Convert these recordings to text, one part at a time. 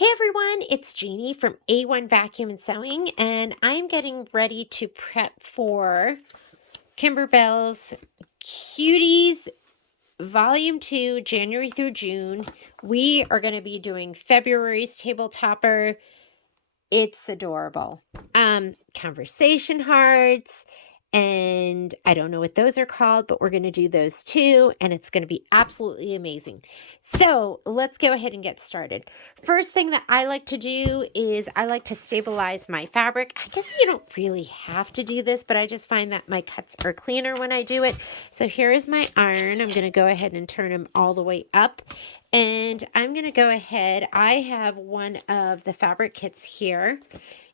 Hey everyone, it's Jeannie from A1 Vacuum and Sewing, and I'm getting ready to prep for Kimberbell's Cuties Volume 2, January through June. We are going to be doing February's table topper. It's adorable. Conversation hearts, and I don't know what those are called, but we're going to do those too, and it's going to be absolutely amazing. So let's go ahead and get started. First thing that I like to do is I like to stabilize my fabric. I guess you don't really have to do this, but I just find that my cuts are cleaner when I do it. So here is my iron. I'm going to go ahead and turn them all the way up. And I'm going to go ahead. I have one of the fabric kits here,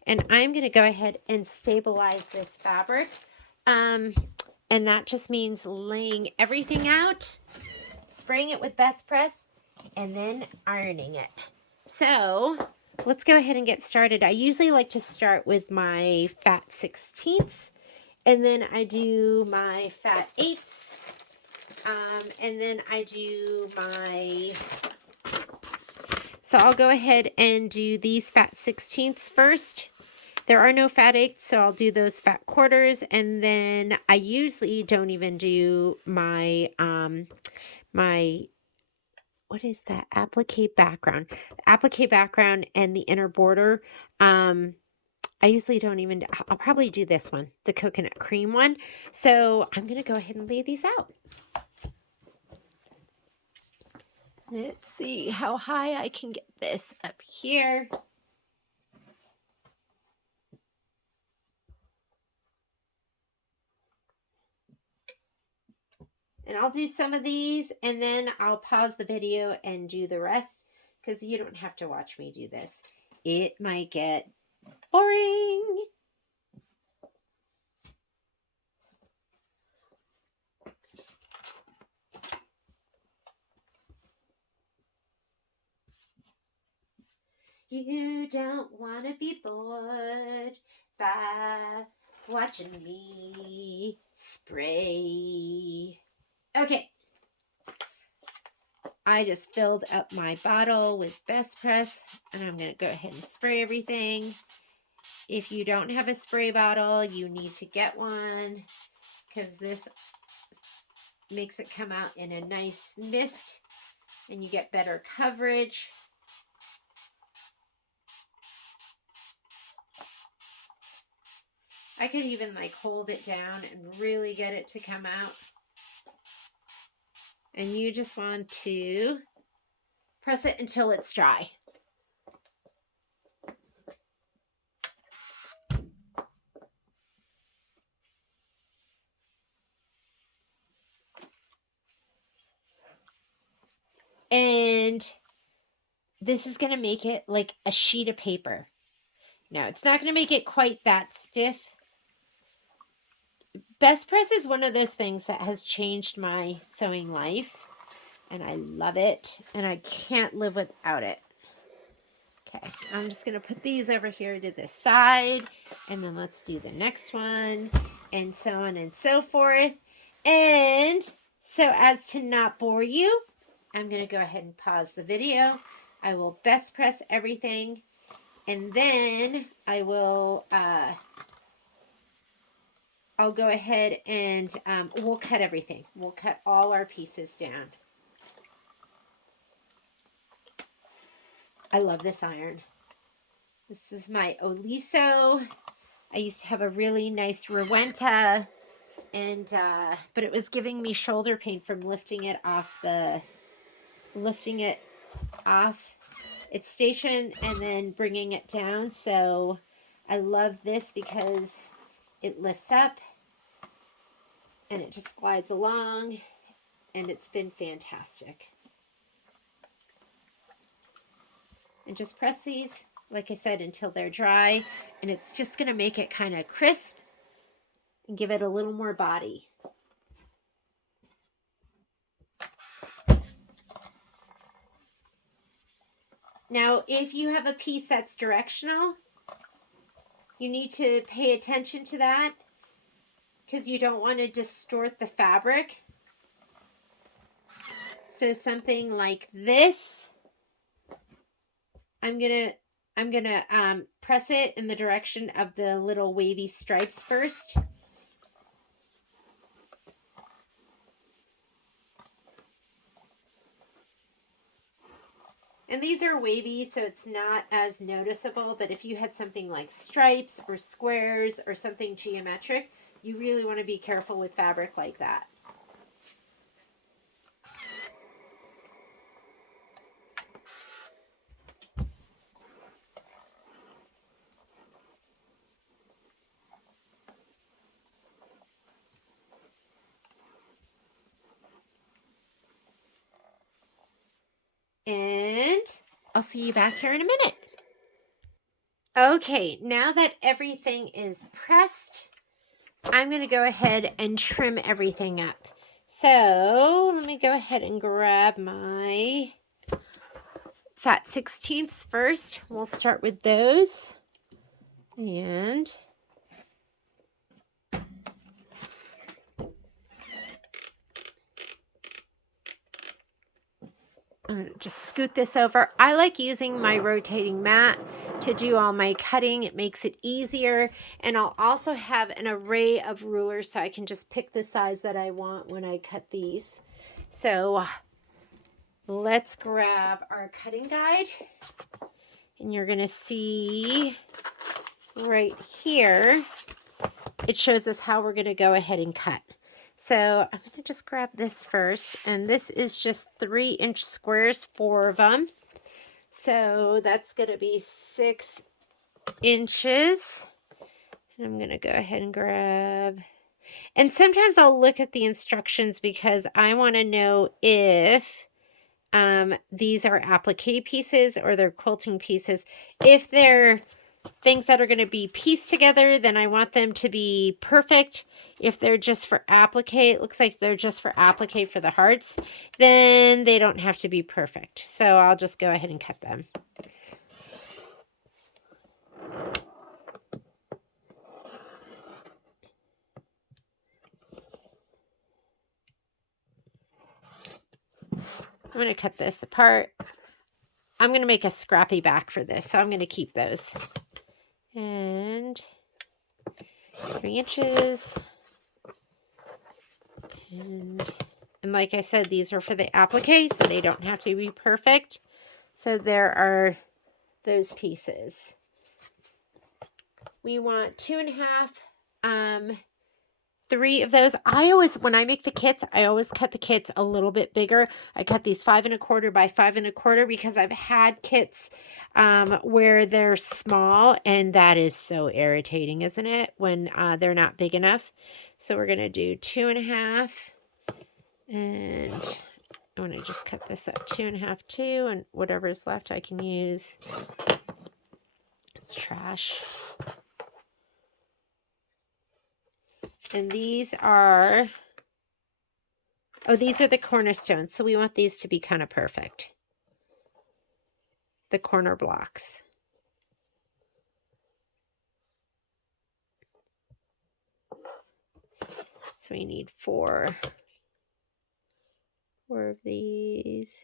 and I'm going to go ahead and stabilize this fabric. And that just means laying everything out, spraying it with best press, and then ironing it. So let's go ahead and get started. I usually like to start with my fat 16ths, and then I do my fat 8ths, and then I do my... So I'll go ahead and do these fat 16ths first. There are no fat 8ths, so I'll do those fat quarters, and then I usually don't even do my what is that? Applique background. The applique background and the inner border. I usually don't even, I'll probably do this one, the coconut cream one. So I'm going to go ahead and lay these out. Let's see how high I can get this up here. And I'll do some of these, and then I'll pause the video and do the rest, because you don't have to watch me do this. It might get boring. You don't want to be bored by watching me spray. Okay. I just filled up my bottle with Best Press, and I'm going to go ahead and spray everything. If you don't have a spray bottle, you need to get one, because this makes it come out in a nice mist, and you get better coverage. I could even like hold it down and really get it to come out. And you just want to press it until it's dry. And this is going to make it like a sheet of paper. Now, it's not going to make it quite that stiff. Best Press is one of those things that has changed my sewing life. And I love it. And I can't live without it. Okay, I'm just going to put these over here to the side. And then let's do the next one. And so on and so forth. And so as to not bore you, I'm going to go ahead and pause the video. I will best press everything. And then I will, I'll go ahead and we'll cut everything. We'll cut all our pieces down. I love this iron. This is my Oliso. I used to have a really nice Rowenta, and but it was giving me shoulder pain from lifting it off its station and then bringing it down. So I love this because it lifts up and it just glides along, and it's been fantastic. And just press these, like I said, until they're dry, and it's just going to make it kind of crisp and give it a little more body. Now, if you have a piece that's directional, you need to pay attention to that, because you don't want to distort the fabric. So something like this, I'm gonna press it in the direction of the little wavy stripes first. And these are wavy, so it's not as noticeable, but if you had something like stripes or squares or something geometric, you really want to be careful with fabric like that. And I'll see you back here in a minute. Okay, now that everything is pressed, I'm going to go ahead and trim everything up. So let me go ahead and grab my fat 16ths first. We'll start with those. And I'm going to just scoot this over. I like using my rotating mat to do all my cutting. It makes it easier. And I'll also have an array of rulers so I can just pick the size that I want when I cut these. So let's grab our cutting guide. And you're going to see right here, it shows us how we're going to go ahead and cut. So I'm going to just grab this first, and this is just 3-inch squares, 4 of them. So that's going to be 6 inches. And I'm going to go ahead and grab, and sometimes I'll look at the instructions because I want to know if these are applique pieces or they're quilting pieces. If they're things that are going to be pieced together, then I want them to be perfect. If they're just for applique, it looks like they're just for applique for the hearts, then they don't have to be perfect. So I'll just go ahead and cut them. I'm going to cut this apart. I'm going to make a scrappy back for this, so I'm going to keep those. And 3 inches. And like I said, these are for the applique, so they don't have to be perfect. So there are those pieces. We want 2.5, 3 of those. I always, when I make the kits, I always cut the kits a little bit bigger. I cut these 5 1/4 by 5 1/4 because I've had kits where they're small, and that is so irritating, isn't it, when they're not big enough? So we're going to do 2.5, and I'm going to just cut this up 2.5 too, and whatever's left I can use. It's trash. And these are, oh, these are the cornerstones. So we want these to be kind of perfect. The corner blocks. So we need 4 of these.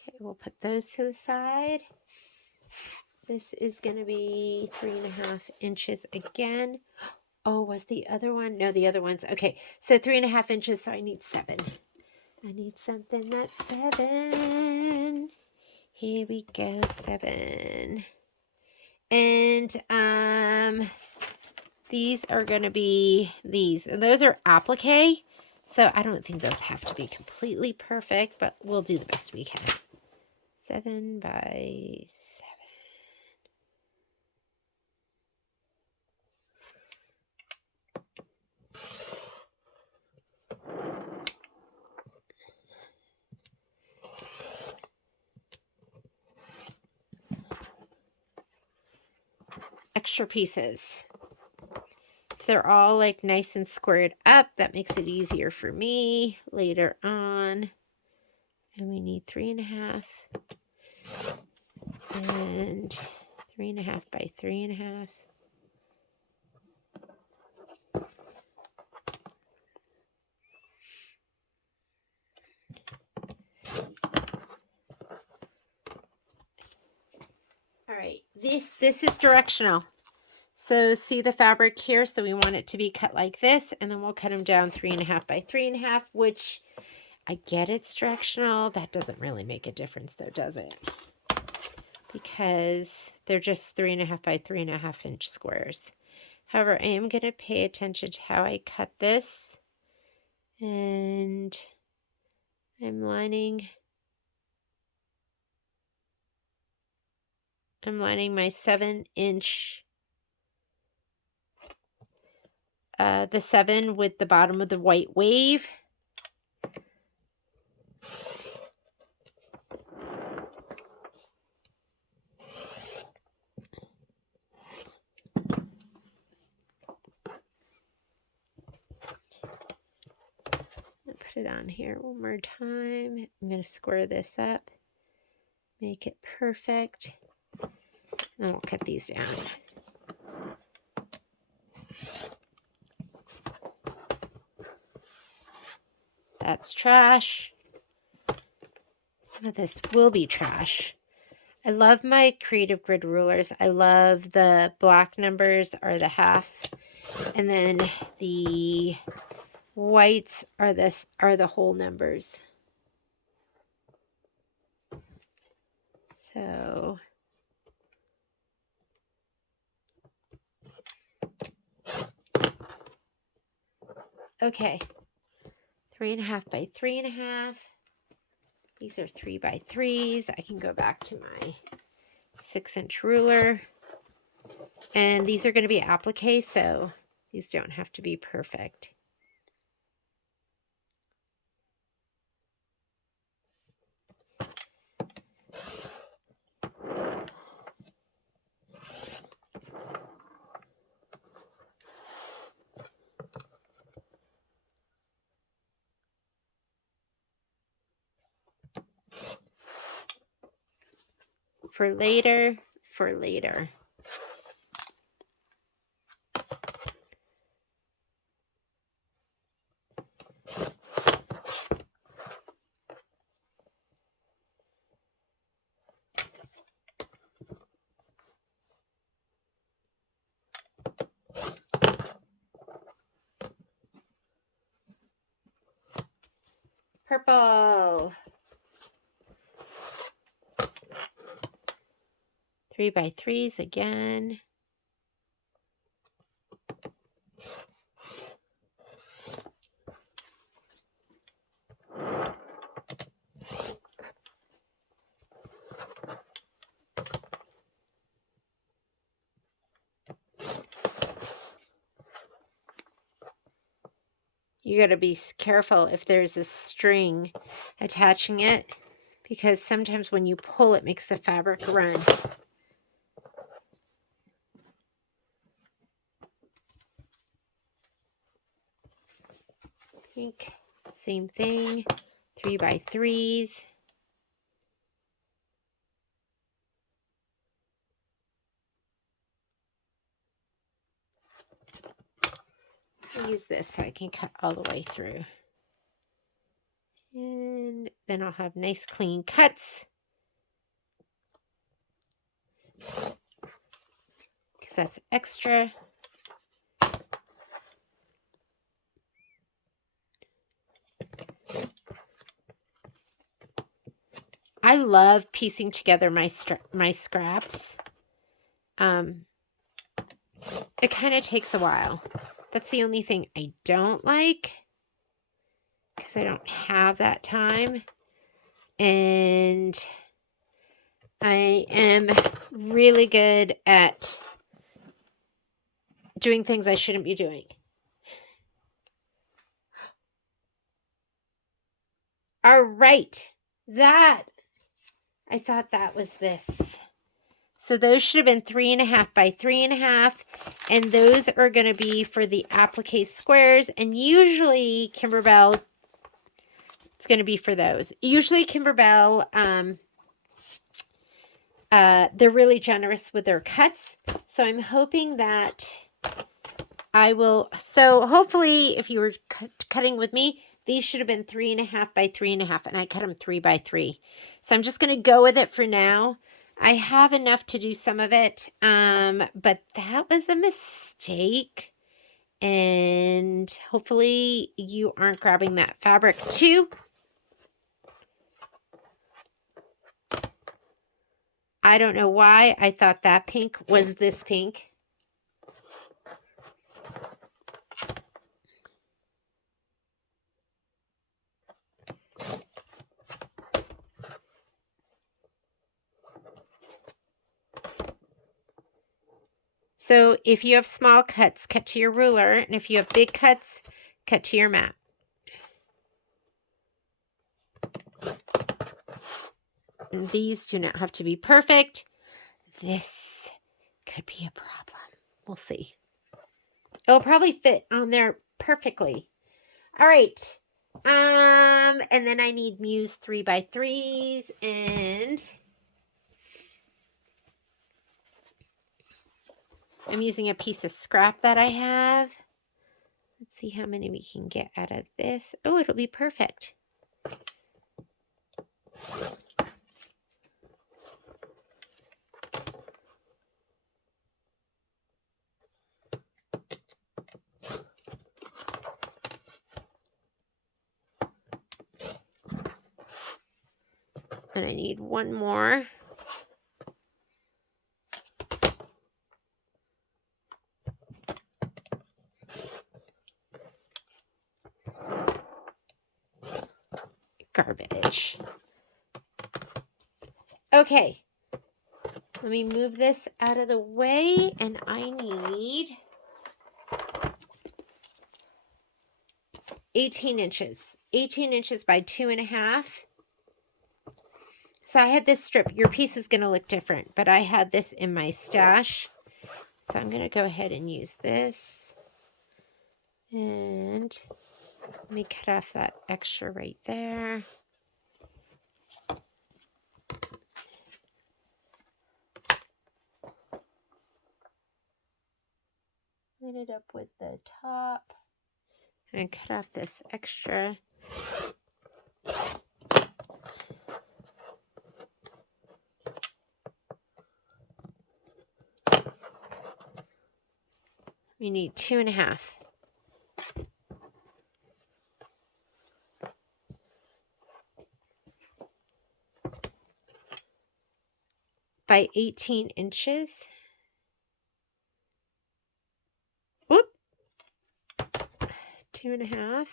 Okay, we'll put those to the side. This is going to be 3.5 inches again. Oh, was the other one? No, the other one's, okay. So 3.5 inches, so I need 7. I need something that's 7. Here we go, 7. And these are going to be these. And those are applique. So I don't think those have to be completely perfect, but we'll do the best we can. 7 by 7. Extra pieces. If they're all like nice and squared up, that makes it easier for me later on. And we need 3.5. And 3.5 by 3.5. All right, this is directional. So see the fabric here? So we want it to be cut like this, and then we'll cut them down 3.5 by 3.5, which I get it's directional. That doesn't really make a difference though, does it? Because they're just 3.5 by 3.5 inch squares. However, I am going to pay attention to how I cut this. And I'm lining my 7-inch, the 7 with the bottom of the white wave. Put it on here one more time. I'm going to square this up, make it perfect, and then we'll cut these down. That's trash. Some of this will be trash. I love my creative grid rulers. I love the black numbers are the halves, and then the whites are the whole numbers. So okay, 3.5 by 3.5. These are 3 by 3s. I can go back to my 6-inch ruler. And these are going to be applique, so these don't have to be perfect. For later. Purple. 3 by 3s again. You got to be careful if there's a string attaching it, because sometimes when you pull it makes the fabric run. Pink, same thing, 3 by 3s. I'll use this so I can cut all the way through. And then I'll have nice clean cuts, because that's extra. I love piecing together my scraps. It kind of takes a while. That's the only thing I don't like, because I don't have that time. And I am really good at doing things I shouldn't be doing. All right. I thought that was this. So those should have been 3.5 by 3.5. And those are going to be for the applique squares. And usually Kimberbell, it's going to be for those. Usually Kimberbell They're really generous with their cuts. So I'm hoping that I will. So hopefully if you were cutting with me, these should have been 3.5 by 3.5, and I cut them 3 by 3. So I'm just going to go with it for now. I have enough to do some of it, but that was a mistake. And hopefully you aren't grabbing that fabric too. I don't know why I thought that pink was this pink. So if you have small cuts, cut to your ruler. And if you have big cuts, cut to your mat. And these do not have to be perfect. This could be a problem. We'll see. It'll probably fit on there perfectly. All right. And then I need Muse 3 by 3s, and I'm using a piece of scrap that I have. Let's see how many we can get out of this. Oh, it'll be perfect. And I need one more. Garbage. Okay. Let me move this out of the way, and I need 18 inches. 18 inches by 2.5. So I had this strip. Your piece is going to look different, but I had this in my stash. So I'm going to go ahead and use this. And let me cut off that extra right there. Line it up with the top. And cut off this extra. We need 2.5. By 18 inches. Whoop. 2.5.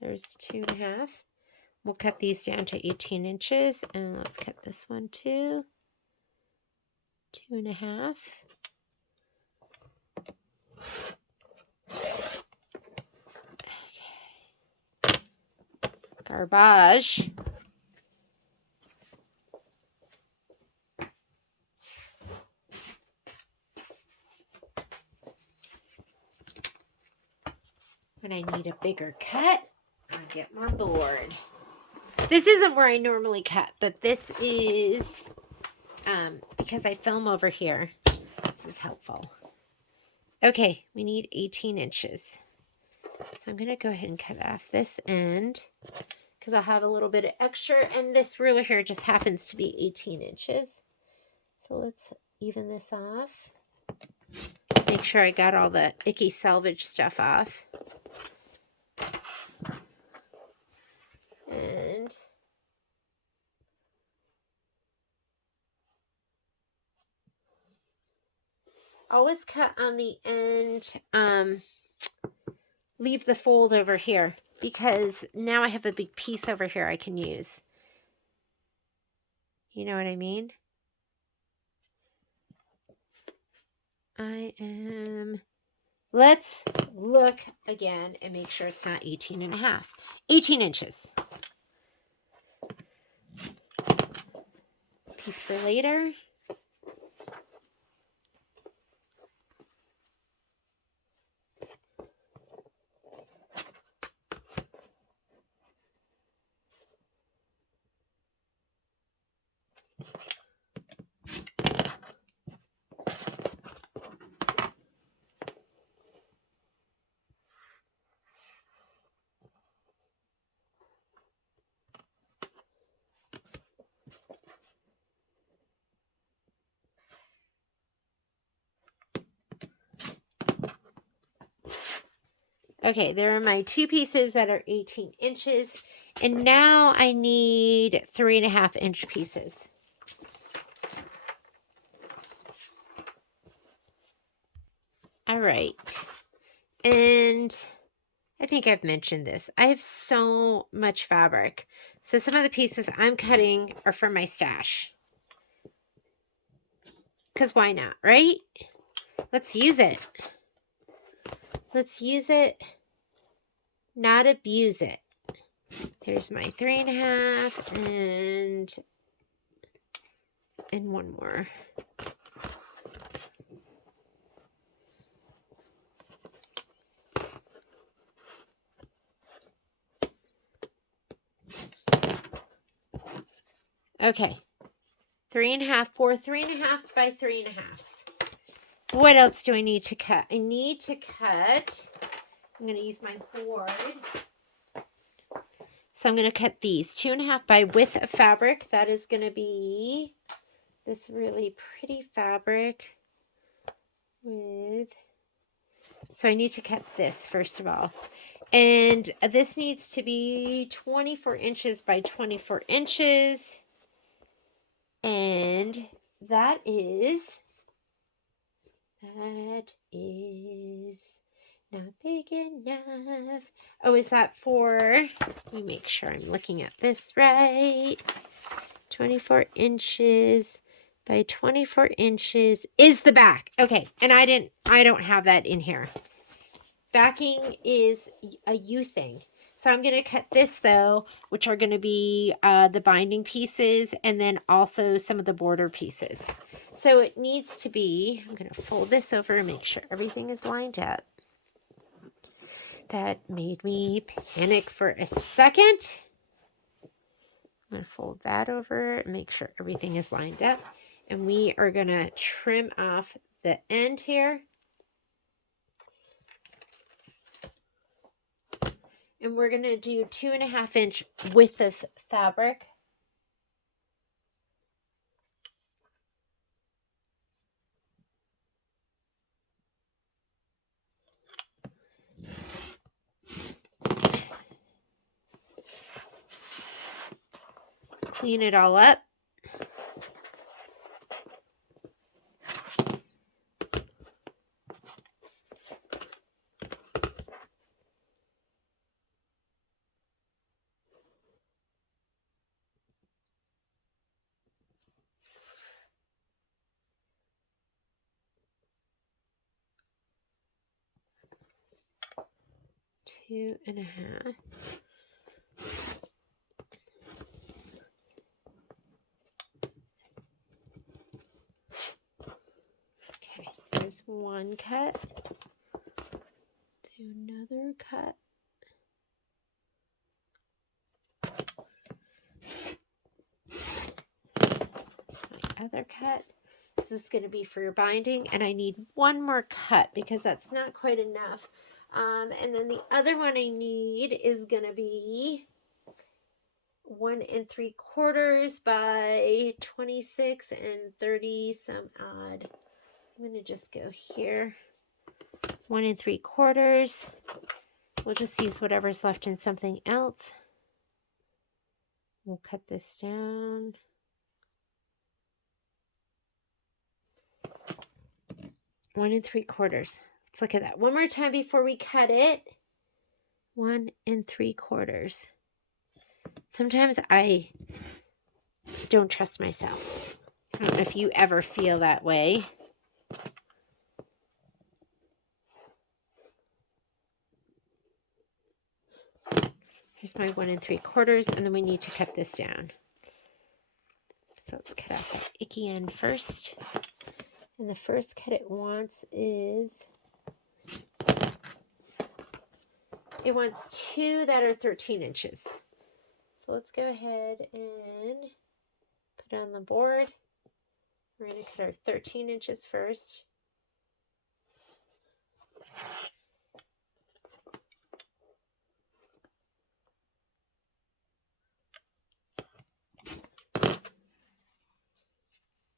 There's 2.5. We'll cut these down to 18 inches, and let's cut this one too. 2.5. Okay. Garbage. When I need a bigger cut, I'll get my board. This isn't where I normally cut, but this is because I film over here. This is helpful. Okay, we need 18 inches. So I'm going to go ahead and cut off this end because I'll have a little bit of extra, and this ruler here just happens to be 18 inches. So let's even this off. Make sure I got all the icky selvage stuff off. And always cut on the end. Leave the fold over here because now I have a big piece over here I can use. You know what I mean? Let's look again and make sure it's not 18.5. 18 inches. Piece for later. Okay, there are my 2 pieces that are 18 inches. And now I need 3.5-inch pieces. All right. And I think I've mentioned this. I have so much fabric. So some of the pieces I'm cutting are from my stash. Because why not, right? Let's use it. Let's use it, not abuse it. Here's my 3.5 and one more. Okay. 3.5, 4 3.5s by 3.5s. What else do I need to cut? I need to cut, I'm going to use my board. So I'm going to cut these 2.5 by width of fabric. That is going to be this really pretty fabric with, so I need to cut this first of all. And this needs to be 24 inches by 24 inches. And that is not big enough. Oh, is that for, let me make sure I'm looking at this right. 24 inches by 24 inches is the back. Okay, and I don't have that in here. Backing is a U thing. So I'm going to cut this though, which are going to be the binding pieces and then also some of the border pieces. So it needs to be, I'm going to fold this over and make sure everything is lined up. That made me panic for a second. I'm going to fold that over and make sure everything is lined up. And we are going to trim off the end here. And we're going to do 2.5-inch width of fabric. Clean it all up. Two and a half. Okay, there's one cut. Do another cut. My other cut. This is going to be for your binding, and I need one more cut because that's not quite enough. And then the other one I need is going to be 1 3/4 by 26 and 30 some odd. I'm going to just go here. 1 3/4. We'll just use whatever's left in something else. We'll cut this down. 1 3/4. Let's look at that one more time before we cut it. 1 3/4. Sometimes I don't trust myself. I don't know if you ever feel that way. Here's my 1 3/4, and then we need to cut this down. So let's cut out that icky end first. And the first cut it wants is, it wants 2 that are 13 inches. So let's go ahead and put it on the board. We're going to cut our 13 inches first.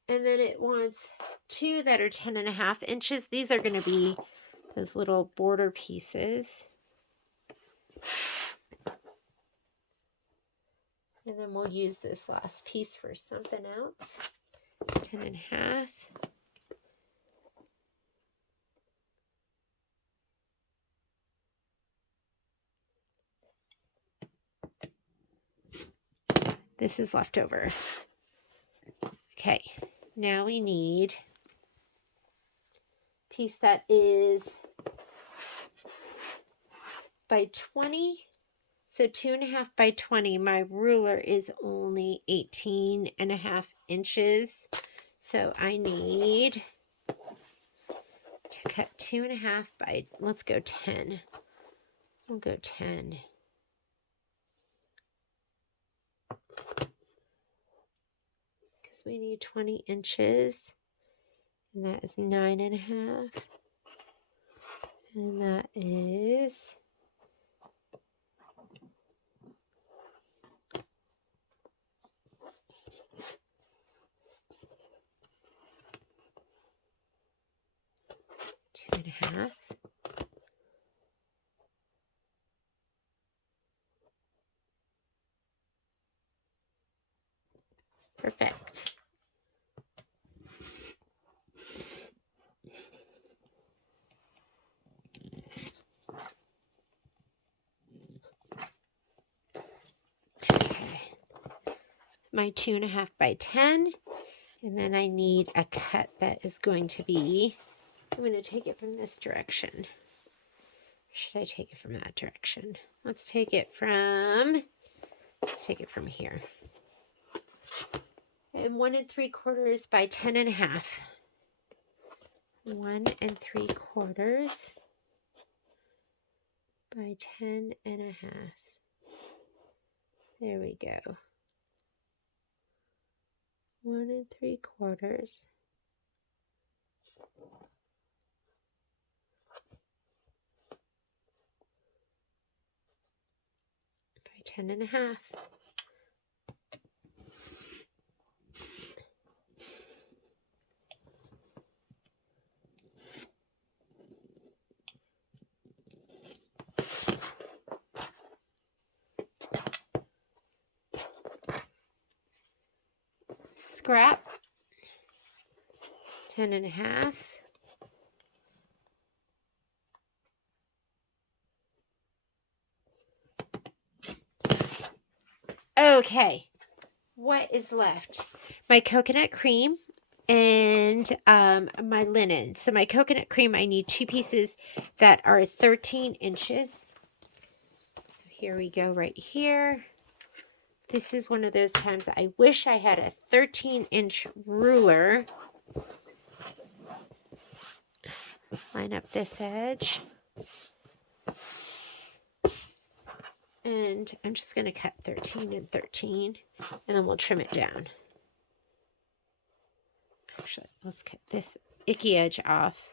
And then it wants 2 that are 10.5 inches. These are going to be those little border pieces. And then we'll use this last piece for something else. 10.5. This is leftover. Okay, now we need a piece that is by 20. So 2.5 by 20. My ruler is only 18.5 inches. So I need to cut 2.5 by, let's go 10. We'll go 10. Because we need 20 inches. And that is 9.5. And that is 2.5. Perfect. Okay. My 2.5 by 10. And then I need a cut that is going to be, I'm going to take it from this direction. Or should I take it from that direction? Let's take it from here. And 1 3/4 by 10.5. 1 3/4 by 10.5. There we go. 1 3/4 by 10.5. Scrap 10.5. Okay, what is left? My coconut cream and my linen. So my coconut cream, I need 2 pieces that are 13 inches. So here we go right here. This is one of those times I wish I had a 13-inch ruler. Line up this edge. And I'm just going to cut 13 and 13, and then we'll trim it down. Actually, let's cut this icky edge off.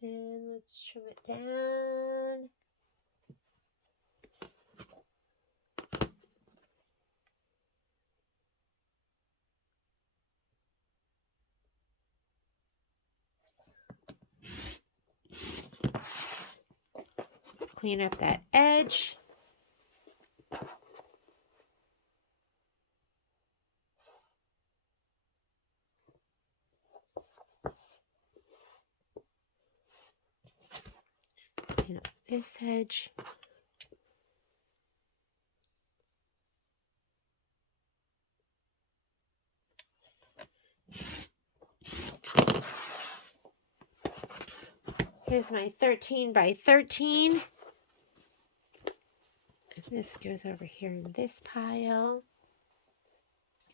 And let's trim it down. Clean up that edge. Clean up this edge. Here's my 13 by 13. This goes over here in this pile.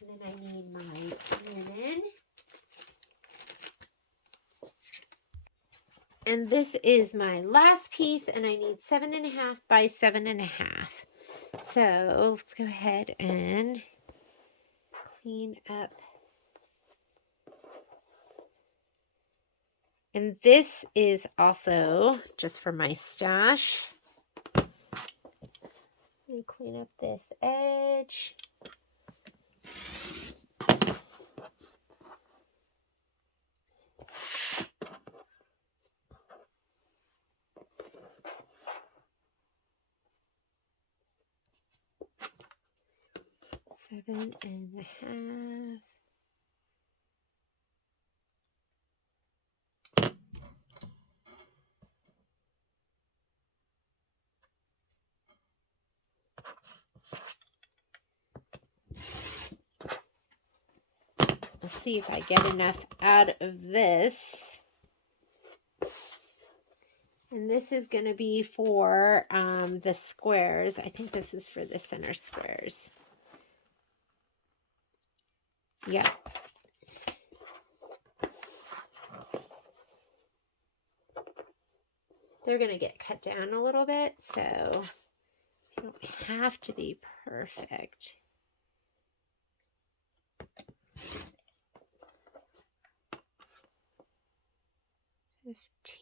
And then I need my linen. And this is my last piece, and I need 7.5 by 7.5. So let's go ahead and clean up. And this is also just for my stash. And clean up this edge. Seven and a half. Let's see if I get enough out of this. And this is going to be for the squares. I think this is for the center squares. Yeah. They're going to get cut down a little bit, so they don't have to be perfect.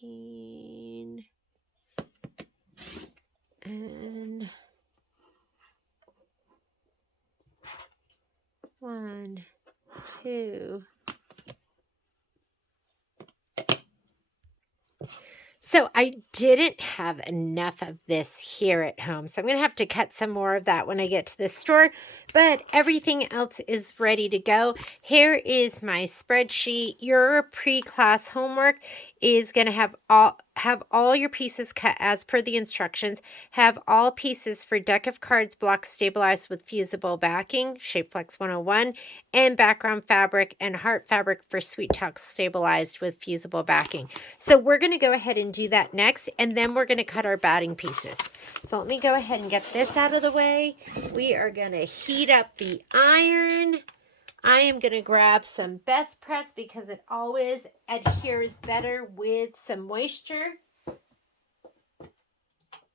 $15 and 1, 2. So I didn't have enough of this here at home, so I'm going to have to cut some more of that when I get to the store, but everything else is ready to go. Here is my spreadsheet. Your pre-class homework is going to have all your pieces cut as per the instructions, have all pieces for deck of cards block stabilized with fusible backing, Shapeflex 101, and background fabric and heart fabric for Sweet Talk stabilized with fusible backing. So we're going to go ahead and do that next, and then we're going to cut our batting pieces. So let me go ahead and get this out of the way. We are going to heat up the iron. I am going to grab some Best Press because it always adheres better with some moisture.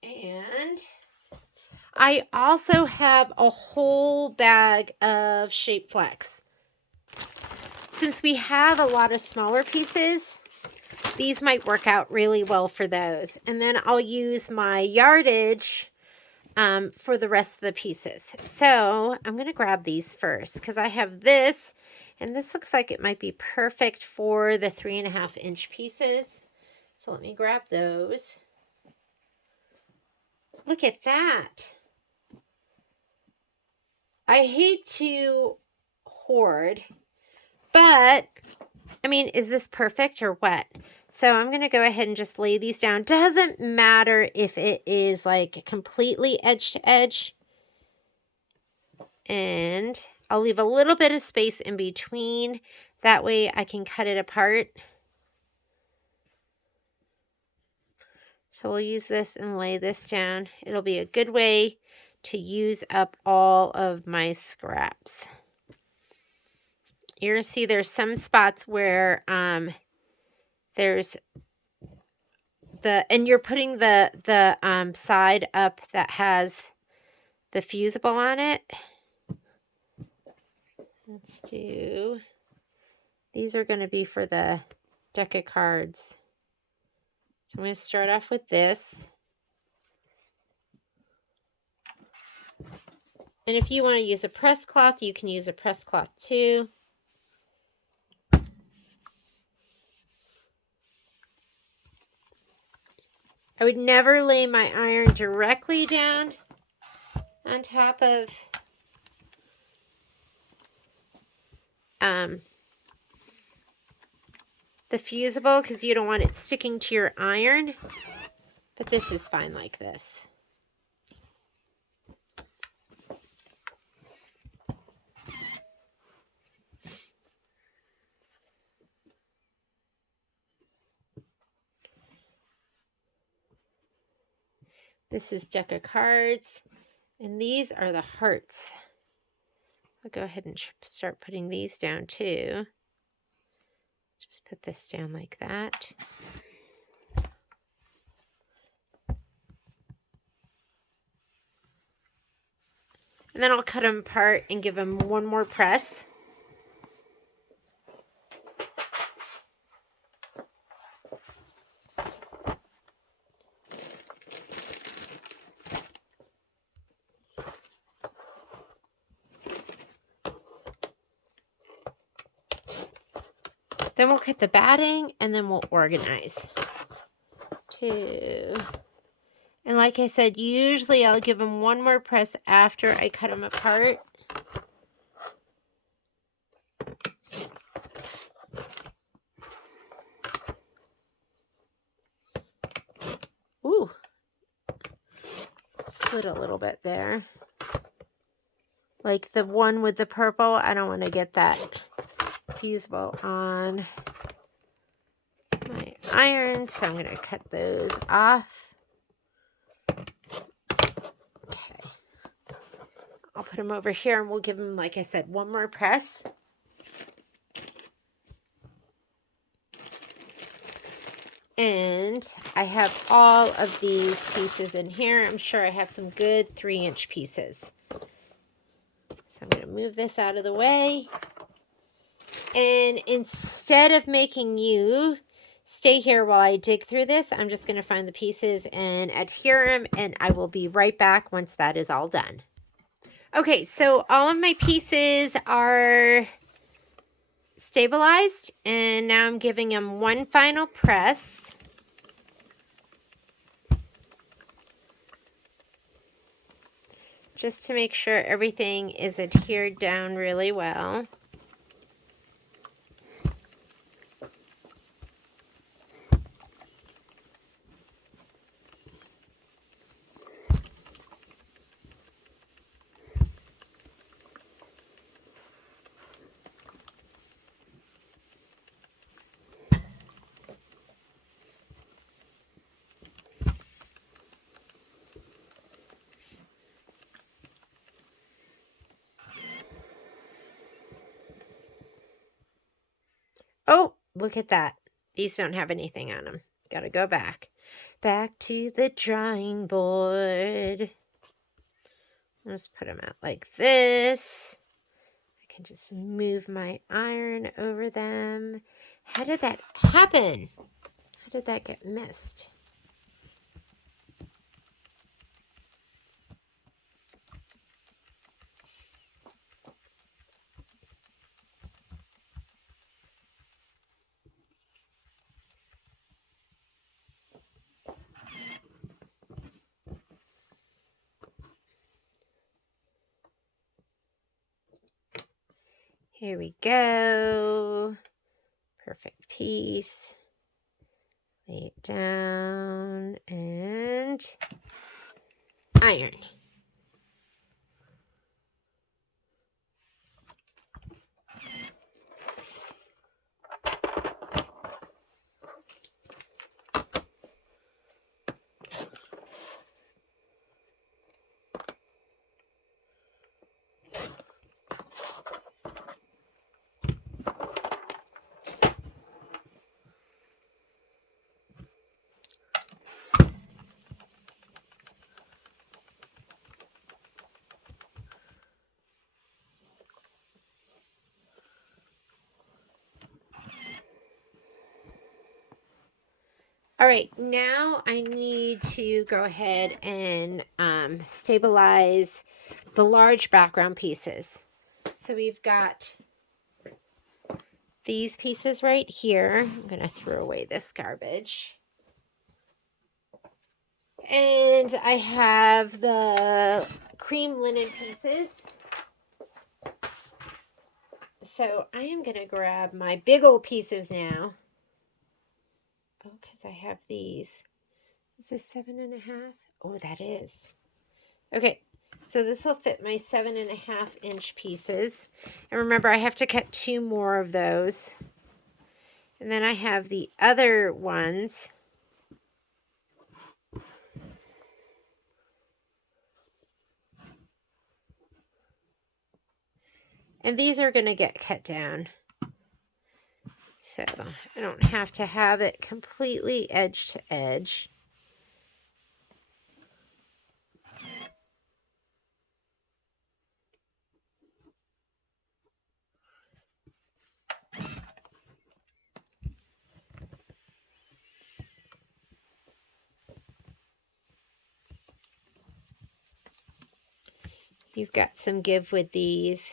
And I also have a whole bag of Shapeflex. Since we have a lot of smaller pieces, these might work out really well for those. And then I'll use my yardage for the rest of the pieces. So I'm going to grab these first because I have this, and this looks like it might be perfect for the 3.5-inch pieces. So let me grab those. Look at that. I hate to hoard, but I mean, is this perfect or what? So I'm going to go ahead and just lay these down. Doesn't matter if it is like completely edge to edge. And I'll leave a little bit of space in between. That way I can cut it apart. So we'll use this and lay this down. It'll be a good way to use up all of my scraps. You're going to see there's some spots where there's and you're putting the side up that has the fusible on it. Let's do, these are going to be for the deck of cards. So I'm going to start off with this. And if you want to use a press cloth, you can use a press cloth too. I would never lay my iron directly down on top of the fusible because you don't want it sticking to your iron. But this is fine like this. This is deck of cards. And these are the hearts. I'll go ahead and start putting these down too. Just put this down like that. And then I'll cut them apart and give them one more press. Then we'll cut the batting and then we'll organize. Two. And like I said, usually I'll give them one more press after I cut them apart. Ooh. Slid a little bit there. Like the one with the purple, I don't want to get that fusible on my iron, so I'm going to cut those off. Okay. I'll put them over here and we'll give them, like I said, one more press. And I have all of these pieces in here. I'm sure I have some good 3-inch pieces. So I'm going to move this out of the way. And instead of making you stay here while I dig through this, I'm just going to find the pieces and adhere them, and I will be right back once that is all done. Okay, so all of my pieces are stabilized, and now I'm giving them one final press. Just to make sure everything is adhered down really well. Oh, look at that. These don't have anything on them. Gotta go back. Back to the drawing board. Let's put them out like this. I can just move my iron over them. How did that happen? How did that get missed? Here we go. Perfect piece. Lay it down and iron. All right, now I need to go ahead and stabilize the large background pieces. So we've got these pieces right here. I'm going to throw away this garbage. And I have the cream linen pieces. So I am going to grab my big old pieces now. Oh, because I have these. Is this 7.5? Oh, that is. Okay, so this will fit my 7.5-inch pieces. And remember, I have to cut 2 more of those. And then I have the other ones. And these are going to get cut down. So I don't have to have it completely edge to edge. You've got some give with these.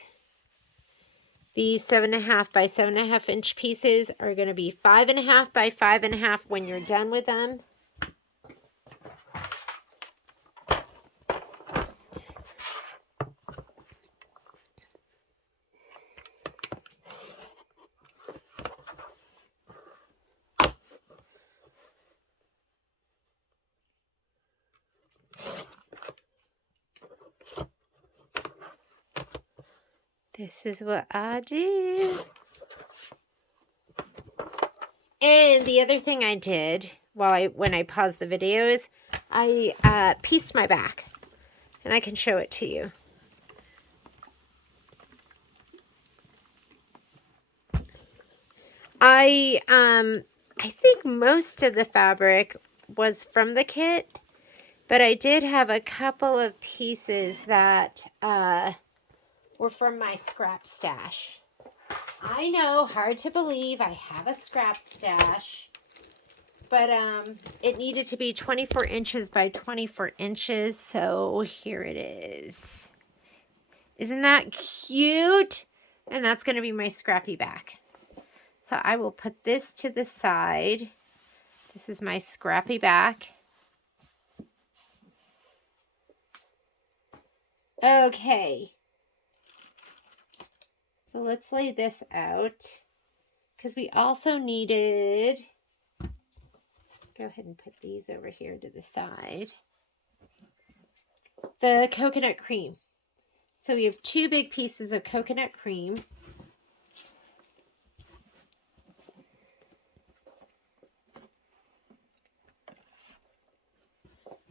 These 7.5 by 7.5 inch pieces are going to be 5.5 by 5.5 when you're done with them. This is what I do. And the other thing I did when I paused the video is I pieced my back, and I can show it to you. I think most of the fabric was from the kit, but I did have a couple of pieces that were from my scrap stash. I know, hard to believe I have a scrap stash, but it needed to be 24 inches by 24 inches, so here it is. Isn't that cute? And that's going to be my scrappy back. So I will put this to the side. This is my scrappy back. Okay. So let's lay this out, because we also needed, go ahead and put these over here to the side, the coconut cream. So we have 2 big pieces of coconut cream.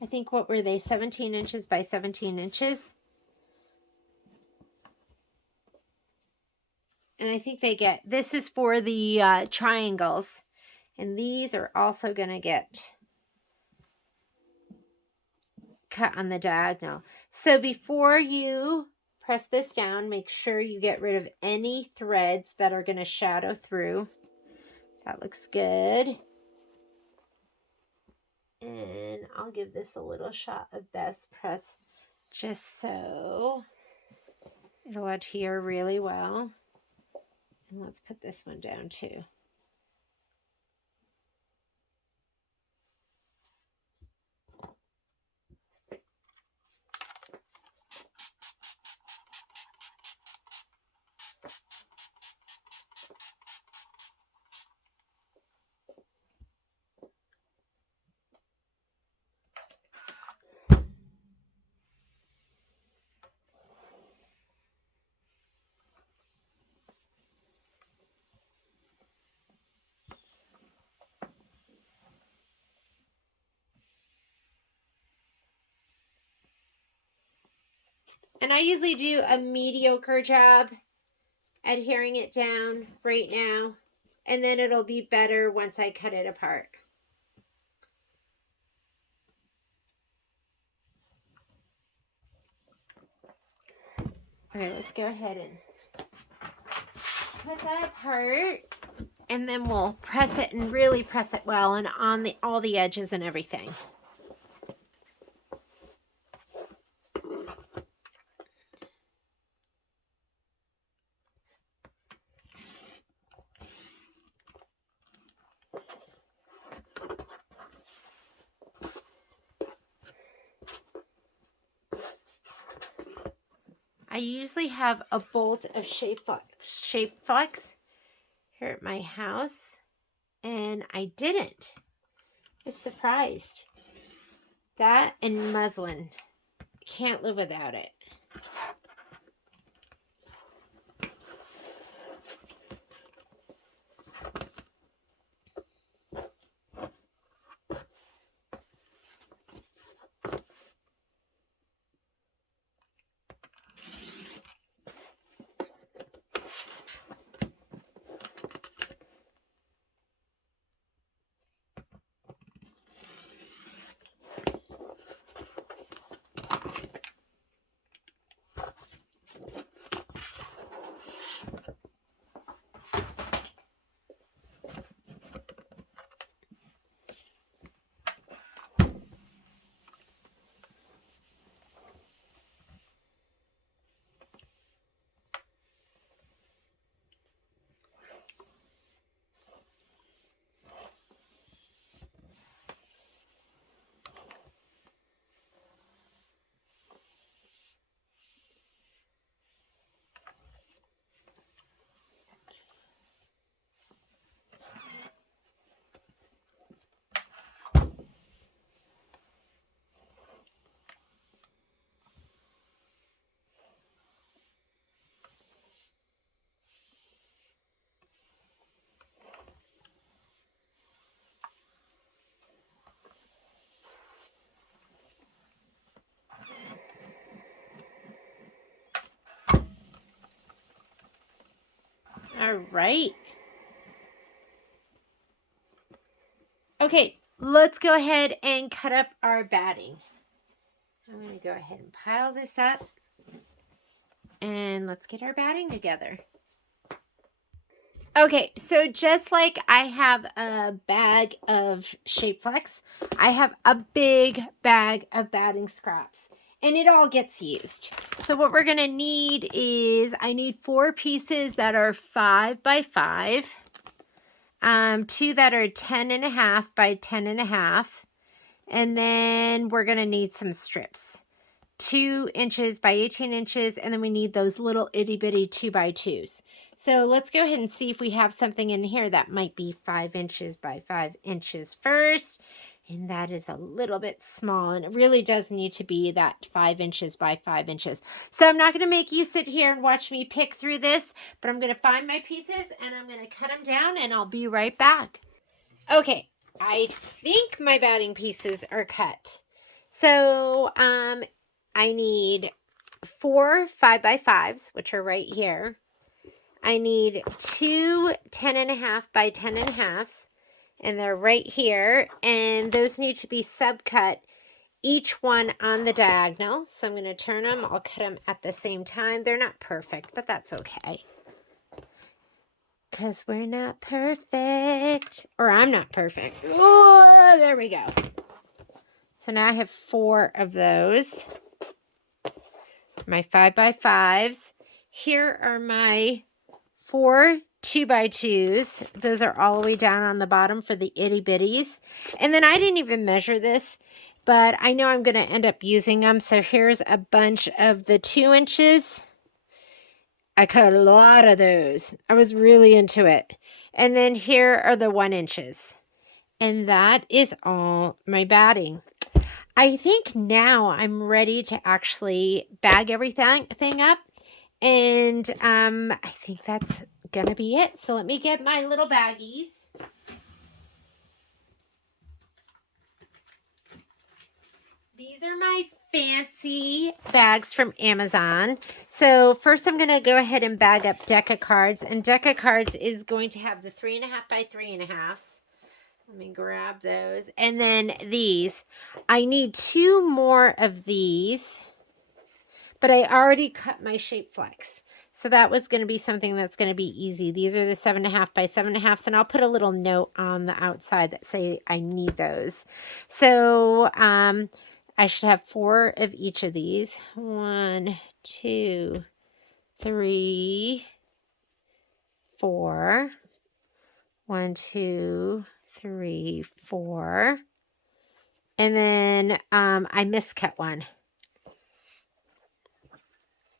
I think, what were they, 17 inches by 17 inches? And I think they get, this is for the triangles. And these are also going to get cut on the diagonal. So before you press this down, make sure you get rid of any threads that are going to shadow through. That looks good. And I'll give this a little shot of best press just so it'll adhere really well. And let's put this one down too. And I usually do a mediocre job adhering it down right now. And then it'll be better once I cut it apart. Okay, let's go ahead and put that apart. And then we'll press it and really press it well and on all the edges and everything. I usually have a bolt of shape flex here at my house, and I didn't. I was surprised. That and muslin. Can't live without it. right? Okay, let's go ahead and cut up our batting. I'm going to go ahead and pile this up. And let's get our batting together. Okay, so just like I have a bag of Shape Flex, I have a big bag of batting scraps. And it all gets used. So what we're going to need is, I need 4 pieces that are 5 by 5. 2 that are 10.5 by 10.5. And then we're going to need some strips. 2 inches by 18 inches. And then we need those little itty bitty 2x2s. So let's go ahead and see if we have something in here that might be 5 inches by 5 inches first. And that is a little bit small, and it really does need to be that 5 inches by 5 inches. So I'm not going to make you sit here and watch me pick through this, but I'm going to find my pieces and I'm going to cut them down, and I'll be right back. Okay, I think my batting pieces are cut. So I need 4 5 by 5s, which are right here. I need 2 10.5 by 10.5s, and they're right here. And those need to be subcut, each one on the diagonal. So I'm going to turn them. I'll cut them at the same time. They're not perfect, but that's okay. Because we're not perfect. Or I'm not perfect. Oh, there we go. So now I have 4 of those. My 5 by 5s. Here are my 4 2x2s. Those are all the way down on the bottom for the itty bitties. And then I didn't even measure this, but I know I'm going to end up using them. So here's a bunch of the 2 inches. I cut a lot of those. I was really into it. And then here are the 1 inches. And that is all my batting. I think now I'm ready to actually bag everything up. And I think that's going to be it. So let me get my little baggies. These are my fancy bags from Amazon. So first I'm going to go ahead and bag up deck of cards. And deck of cards is going to have the 3.5 by 3.5. Let me grab those. And then these. I need 2 more of these. But I already cut my Shape Flex. So that was going to be something that's going to be easy. These are the 7.5 by 7.5. And I'll put a little note on the outside that say I need those. So I should have 4 of each of these. 1, 2, 3, 4. 1, 2, 3, 4. And then I miscut one.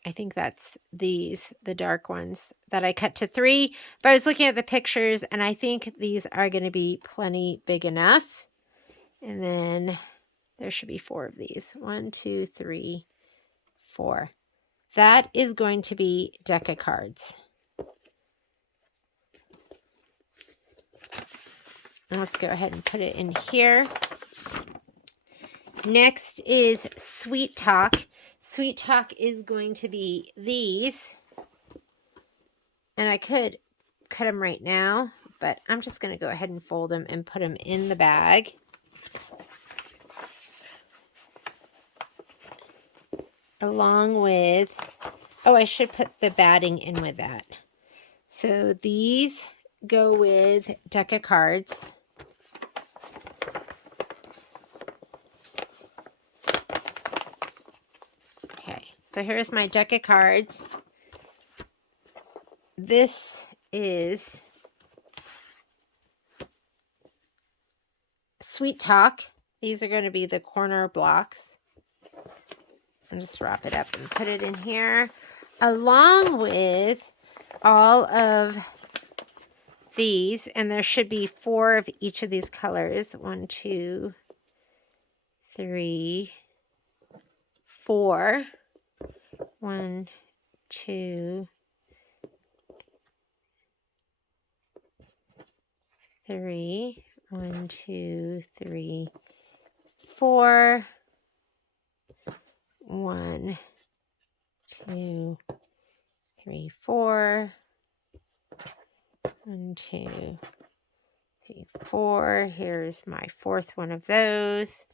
I think that's these, the dark ones that I cut to 3. But I was looking at the pictures, and I think these are going to be plenty big enough. And then there should be 4 of these. 1, 2, 3, 4. That is going to be deck of cards. And let's go ahead and put it in here. Next is Sweet Talk. Sweet Talk is going to be these. And I could cut them right now, but I'm just going to go ahead and fold them and put them in the bag. Along with, oh, I should put the batting in with that. So these go with deck of cards. Okay, so here's my deck of cards. This is Sweet Talk. These are going to be the corner blocks. And just wrap it up and put it in here. Along with all of these. And there should be 4 of each of these colors. 1, 2, 3, 4. 1, 2, 3. 1, 2, 3, 4. 1, 2, 3, 4. 1, 2, 3, 4. Here's my fourth one of those.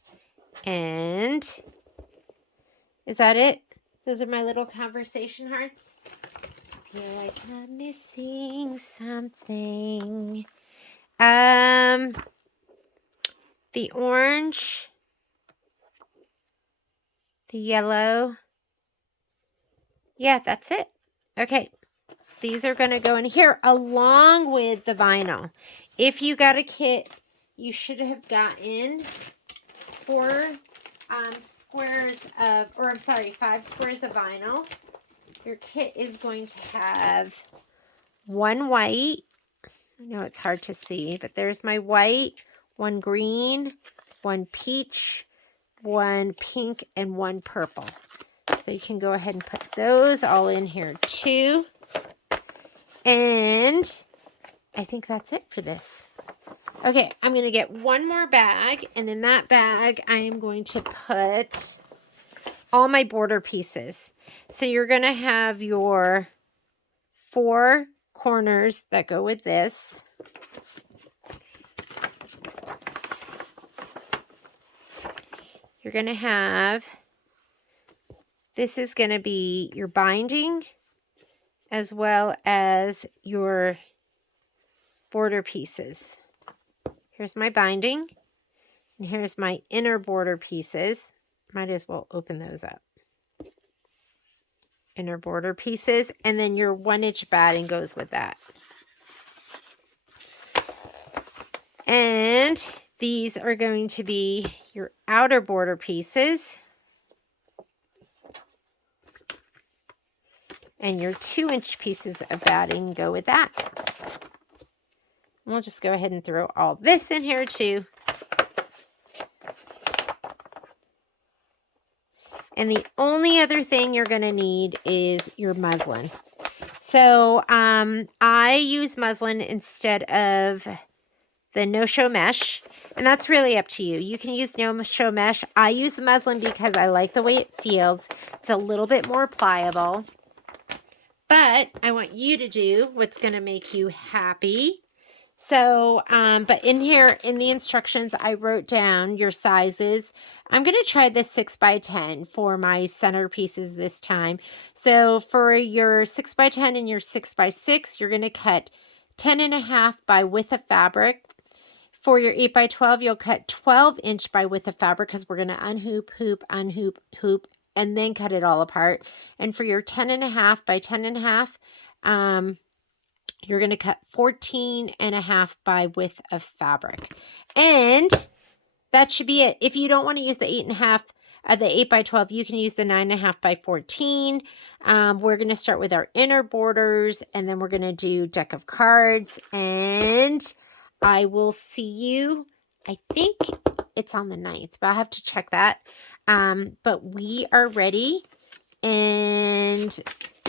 And is that it? Those are my little conversation hearts. I feel like I'm missing something. The orange, the yellow. Yeah, that's it. Okay. So these are going to go in here along with the vinyl. If you got a kit, you should have gotten 5 squares of vinyl. Your kit is going to have 1 white. I know it's hard to see, but there's my white, 1 green, 1 peach, 1 pink, and 1 purple. So you can go ahead and put those all in here too. And I think that's it for this. Okay, I'm going to get one more bag, and in that bag, I am going to put all my border pieces. So you're going to have your 4 corners that go with this. You're going to have, this is going to be your binding as well as your border pieces. Here's my binding, and here's my inner border pieces. Might as well open those up. Inner border pieces, and then your 1-inch batting goes with that. And these are going to be your outer border pieces. And your 2-inch pieces of batting go with that. We'll just go ahead and throw all this in here too. And the only other thing you're going to need is your muslin. So I use muslin instead of the no-show mesh, and that's really up to you. You can use no-show mesh. I use the muslin because I like the way it feels. It's a little bit more pliable. But I want you to do what's going to make you happy. So, but in here, in the instructions, I wrote down your sizes. I'm going to try this 6x10 for my centerpieces this time. So for your 6x10 and your 6x6, you're going to cut 10.5 by width of fabric. For your 8x12, you'll cut 12-inch by width of fabric because we're going to unhoop, hoop, unhoop, hoop, and then cut it all apart. And for your 10.5 by 10.5, you're going to cut 14.5 by width of fabric. And that should be it. If you don't want to use the 8.5, the 8x12, you can use the 9.5 by 14. We're going to start with our inner borders, and then we're going to do deck of cards. And I will see you, I think it's on the 9th, but I'll have to check that. But we are ready, and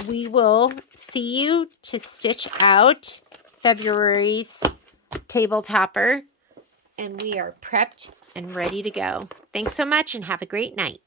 we will see you to stitch out February's table topper, and we are prepped and ready to go. Thanks so much, and have a great night.